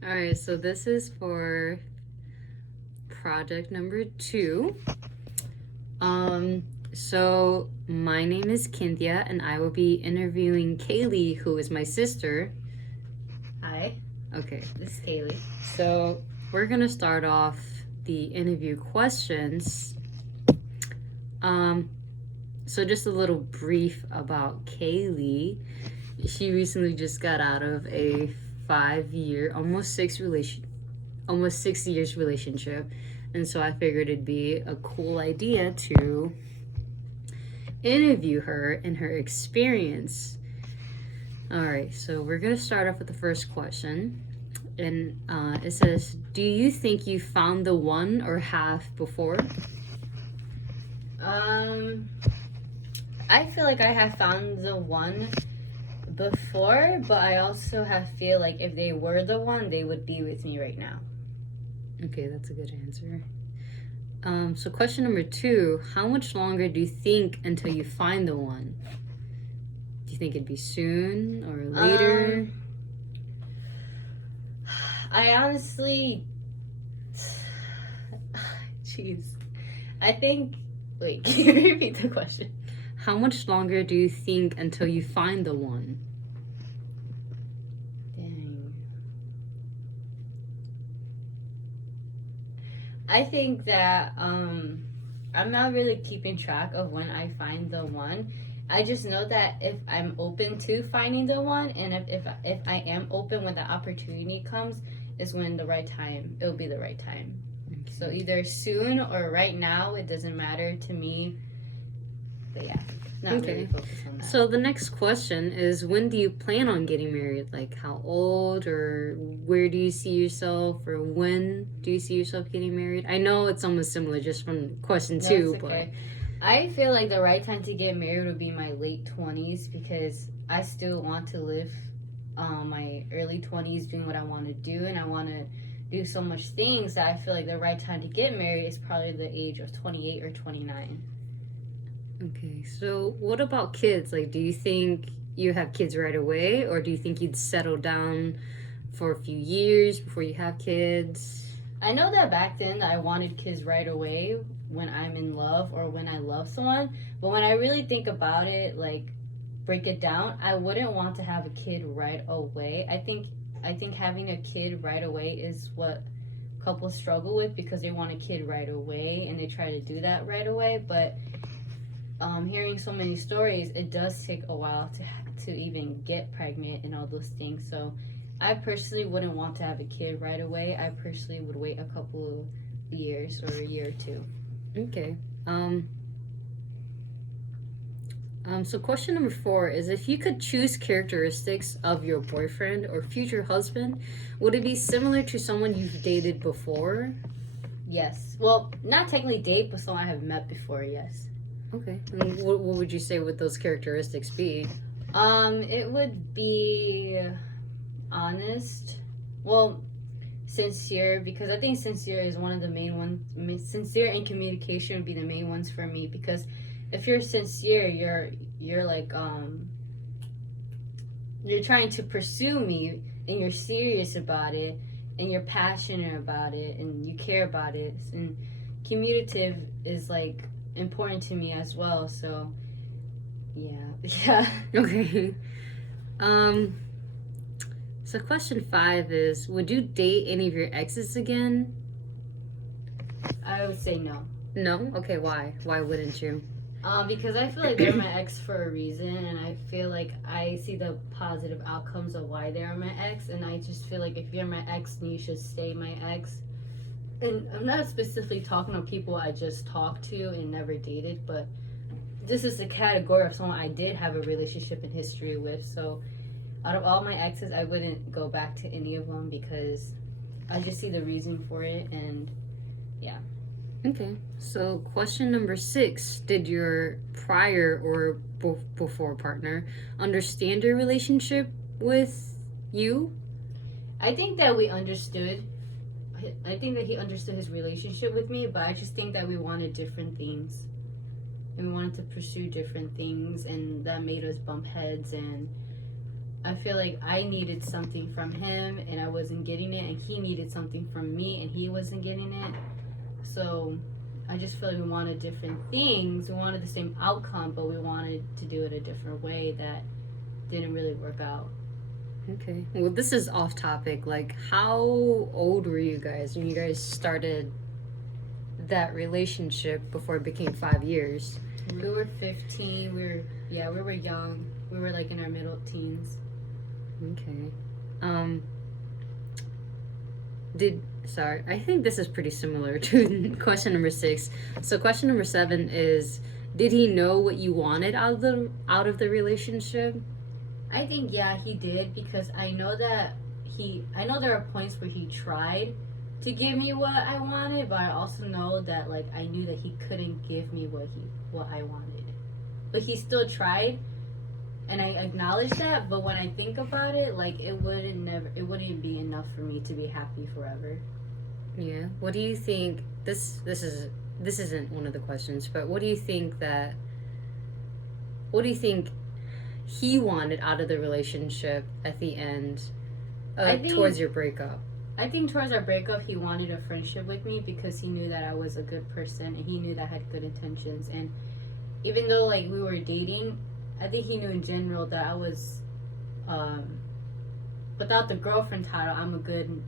All right, so this is for project number 2. Um, so my name is Cynthia, and I will be interviewing Kaylee, who is my sister. Hi, Okay, this is Kaylee. so we're gonna start off the interview questions. Um, so just a little brief about Kaylee. She recently just got out of a 5-year, almost 6 years relationship, and so I figured it'd be a cool idea to interview her and her experience. All right, so we're gonna start off with the first question, and it says, "Do you think you found the one or have before?" Um, I feel like I have found the one before, but I also feel like if they were the one, they would be with me right now. Okay, that's a good answer. So question number 2: How much longer do you think until you find the one? Do you think it'd be soon or later? Um, I honestly, jeez, I think. Wait, can you repeat the question? How much longer do you think until you find the one? Dang. I think that I'm not really keeping track of when I find the one. I just know that if I'm open to finding the one, and if I am open when the opportunity comes, is when the right time. It'll be the right time. So either soon or right now. It doesn't matter to me. But yeah, not really focused on that. So the next question is, when do you plan on getting married? Like how old, or where do you see yourself, or when do you see yourself getting married? I know it's almost similar just from question No, 2, it's okay. I feel like the right time to get married would be my late 20s because I still want to live my early 20s doing what I want to do, and I want to do so much things that I feel like the right time to get married is probably the age of 28 or 29. Okay, so what about kids? Like, do you think you have kids right away, or do you think you'd settle down for a few years before you have kids? I know that back then I wanted kids right away when I'm in love or when I love someone, but when I really think about it, like break it down, I wouldn't want to have a kid right away. I think having a kid right away is what couples struggle with because they want a kid right away and they try to do that right away. But hearing so many stories, it does take a while to even get pregnant and all those things. So I personally wouldn't want to have a kid right away. I personally would wait a couple of years or a year or two. Okay. So question number 4 is, if you could choose characteristics of your boyfriend or future husband, would it be similar to someone you've dated before? Yes. Well, not technically date, but someone I have met before, yes. Okay. And what would you say would those characteristics be? It would be honest. Well, sincere, because I think sincere is one of the main ones. Sincere and communication would be the main ones for me, because if you're sincere, you're like you're trying to pursue me and you're serious about it and you're passionate about it and you care about it, and communicative is like important to me as well. So yeah. Yeah. Okay. Um, so question 5 is, would you date any of your exes again? I would say no. No? Okay, why? Why wouldn't you? Because I feel like they're my ex for a reason, and I feel like I see the positive outcomes of why they are my ex, and I just feel like if you're my ex, then you should stay my ex. And I'm not specifically talking to people I just talked to and never dated, but this is the category of someone I did have a relationship in history with. So out of all my exes, I wouldn't go back to any of them because I just see the reason for it, and yeah. Okay. So question number 6, did your prior or before partner understand your relationship with you? I think that we understood. I think that he understood his relationship with me, but I just think that we wanted different things. And we wanted to pursue different things, and that made us bump heads. And I feel like I needed something from him and I wasn't getting it, and he needed something from me and he wasn't getting it. So I just feel like we wanted different things. We wanted the same outcome, but we wanted to do it a different way that didn't really work out. Okay. Well, this is off topic. Like, how old were you guys when you guys started that relationship before it became 5 years? We were 15. We were young. We were like in our middle teens. Okay. Sorry, I think this is pretty similar to question number 6. So question number 7 is, did he know what you wanted out of the relationship? I think he did, because I know there are points where he tried to give me what I wanted, but I also know that like I knew that he couldn't give me what I wanted. But he still tried, and I acknowledge that, but when I think about it, like it wouldn't be enough for me to be happy forever. Yeah. What do you think, this isn't one of the questions, but what do you think he wanted out of the relationship at the end, towards your breakup? I think towards our breakup, he wanted a friendship with me because he knew that I was a good person and he knew that I had good intentions. And even though like we were dating, I think he knew in general that I was, without the girlfriend title, I'm a good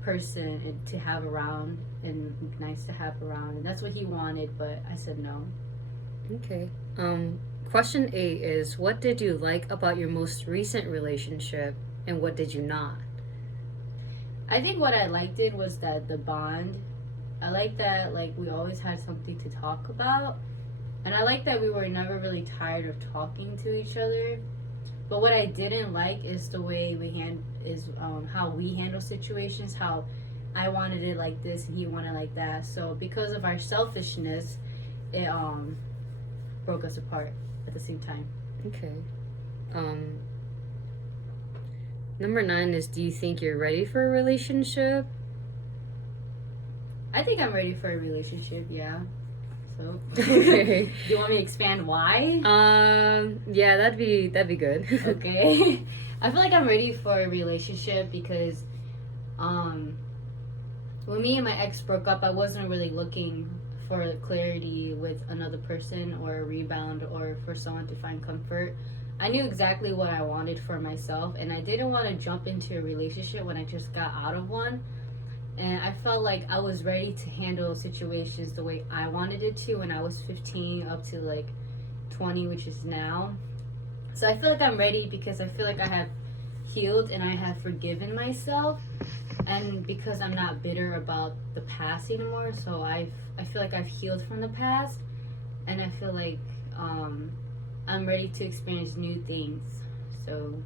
person and to have around and nice to have around. And that's what he wanted, but I said no. Okay. Question 8 is, what did you like about your most recent relationship and what did you not? I think what I liked it was that the bond. I like that like we always had something to talk about, and I like that we were never really tired of talking to each other. But what I didn't like is the way how we handle situations. How I wanted it like this and he wanted it like that. So because of our selfishness, it broke us apart at the same time. Okay. Number 9 is, do you think you're ready for a relationship? I think I'm ready for a relationship, yeah. So Okay. do you want me to expand why? Yeah, that'd be good. Okay. I feel like I'm ready for a relationship because when me and my ex broke up, I wasn't really looking for clarity with another person or a rebound or for someone to find comfort. I knew exactly what I wanted for myself, and I didn't want to jump into a relationship when I just got out of one. And I felt like I was ready to handle situations the way I wanted it to when I was 15 up to like 20, which is now. So I feel like I'm ready because I feel like I have healed and I have forgiven myself, and because I'm not bitter about the past anymore. So I feel like I've healed from the past, and I feel like I'm ready to experience new things. So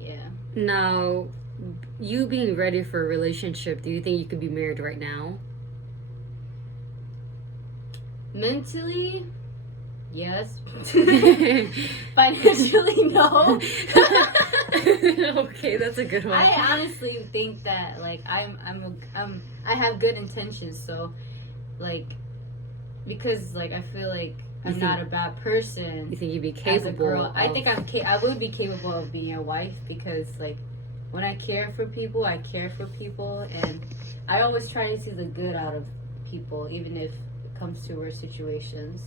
yeah. Now, you being ready for a relationship, do you think you could be married right now? Mentally, yes. Financially, no. Okay, that's a good one. I honestly think that like I have good intentions, so like because like I feel like I'm not a bad person. You think you'd be As a capable? girl, I think I would be capable of being a wife, because like when I care for people, I care for people, and I always try to see the good out of people, even if it comes to worse situations.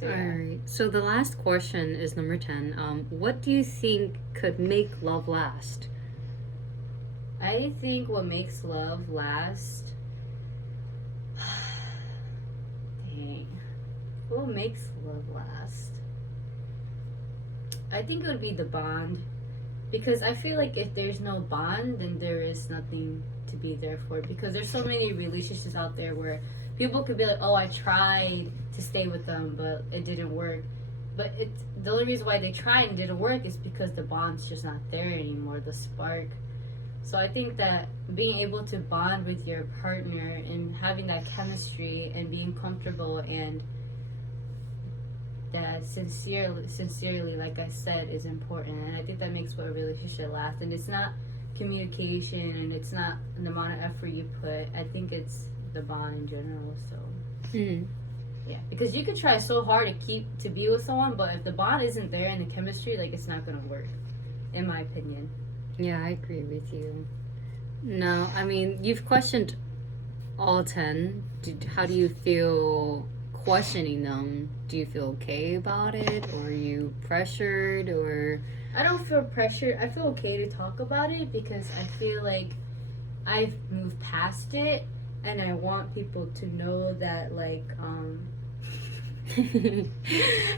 So, All right. So the last question is number 10. What do you think could make love last? I think what makes love last. Dang. What makes love last? I think it would be the bond. Because I feel like if there's no bond, then there is nothing to be there for. Because there's so many relationships out there where people could be like, oh, I tried to stay with them, but it didn't work. But the only reason why they tried and didn't work is because the bond's just not there anymore, the spark. So I think that being able to bond with your partner and having that chemistry and being comfortable and that sincerely, like I said, is important. And I think that makes what a relationship last. And it's not communication, and it's not the amount of effort you put. I think it's the bond in general. So Yeah, because you could try so hard to be with someone, but if the bond isn't there and the chemistry, like, it's not gonna work, in my opinion. Yeah, I agree with you. No, I mean, you've questioned all 10. How do you feel questioning them? Do you feel okay about it? Or are you pressured? Or. I don't feel pressured. I feel okay to talk about it because I feel like I've moved past it, and I want people to know that, like,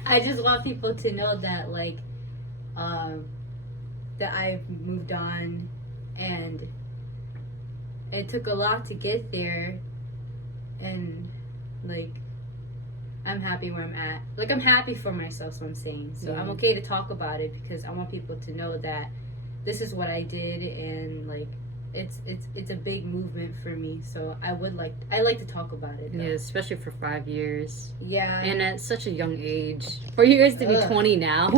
I just want people to know that, like, that I've moved on, and it took a lot to get there, and, like, I'm happy where I'm at. Like, I'm happy for myself, is what I'm saying. So Yeah. I'm okay to talk about it because I want people to know that this is what I did, and, like, it's a big movement for me. So I like to talk about it, though. Yeah, especially for 5 years. Yeah. And at such a young age. For you guys to be 20 now.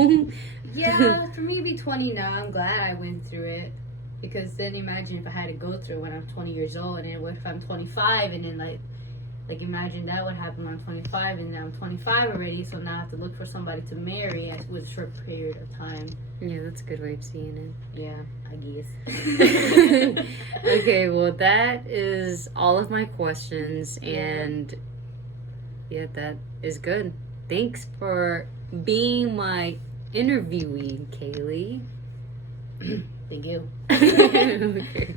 Yeah, for me to be 20 now, I'm glad I went through it. Because then imagine if I had to go through it when I'm 20 years old, and then what if I'm 25, and then, like imagine that would happen when I'm 25, and now I'm 25 already, so now I have to look for somebody to marry with a short period of time. Yeah, that's a good way of seeing Yeah, I guess. it. Okay, well, that is all of my questions, and yeah, that is good. Thanks for being my interviewee, Kaylee. Thank you. Okay.